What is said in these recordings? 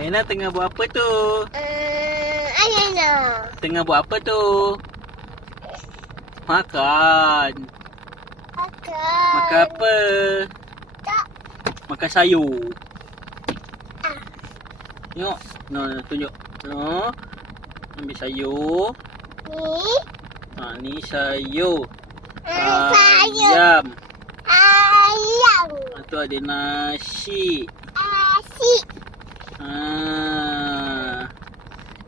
Ayana tengah buat apa tu? Ayana. Tengah buat apa tu? Makan. Makan. Makan apa? Tak. Makan sayur. Ah. Tengok. No, tunjuk. No. Ambil sayur. Ni. Ni sayur. Sayur. Ayam. Ayam. Tu ada nasi. Asyik.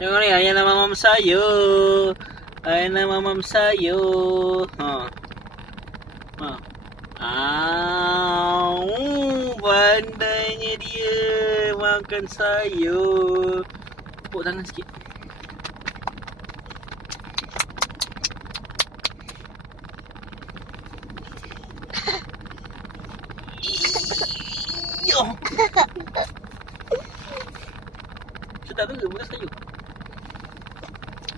Tengok ni, Ayana mamam sayur. Ayana mamam sayur. Pandainya dia makan sayur. Tepuk tangan sikit. Yo. Sedap juga makan sayur.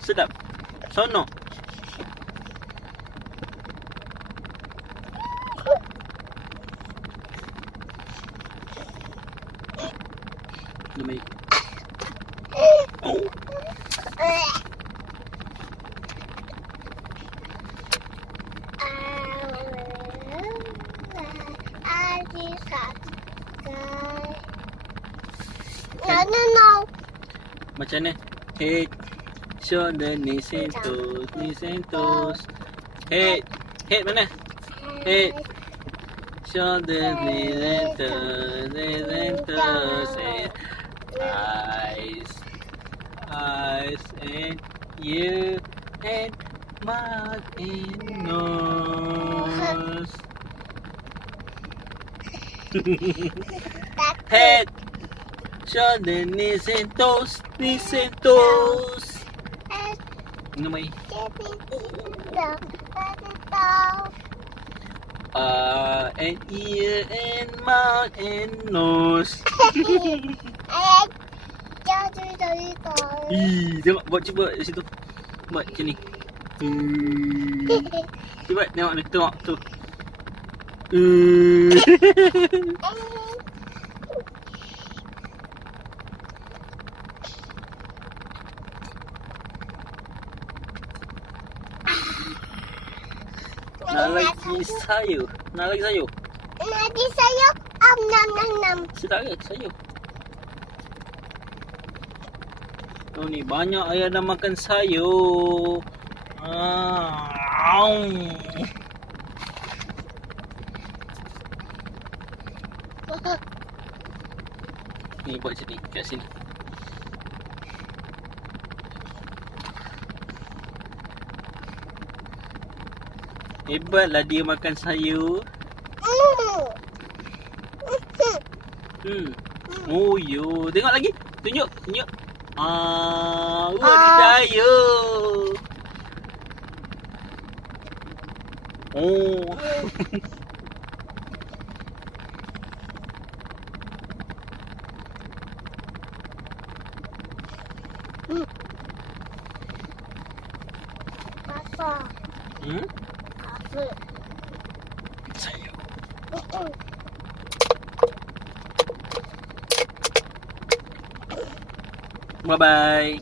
Sedap. Sonok. Demi. Oh. No. Macam ni. Head, shoulder, knees and toes, knees and toes. Head. Head mana? Head, shoulder, knees and toes, knees and toes. And eyes. Eyes and ear and mouth and nose. Head, shoulder, knees and toes, knees and toes. Ano may? And ear and mouth and nose. Tengok, cuba di situ. Buat macam ni. Cuba tengok ni, tengok tu. Nak lagi sayur. Nak lagi sayur. Lagi sayur. Nam. Sedap ke sayur? Oh ni banyak Ayana makan sayur. Ni buat macam ni kat sini. Hebatlah dia makan sayur. Oh yo, tengok lagi. Tunjuk. Ada sayur. Oh. Apa? Sayur. Bye bye.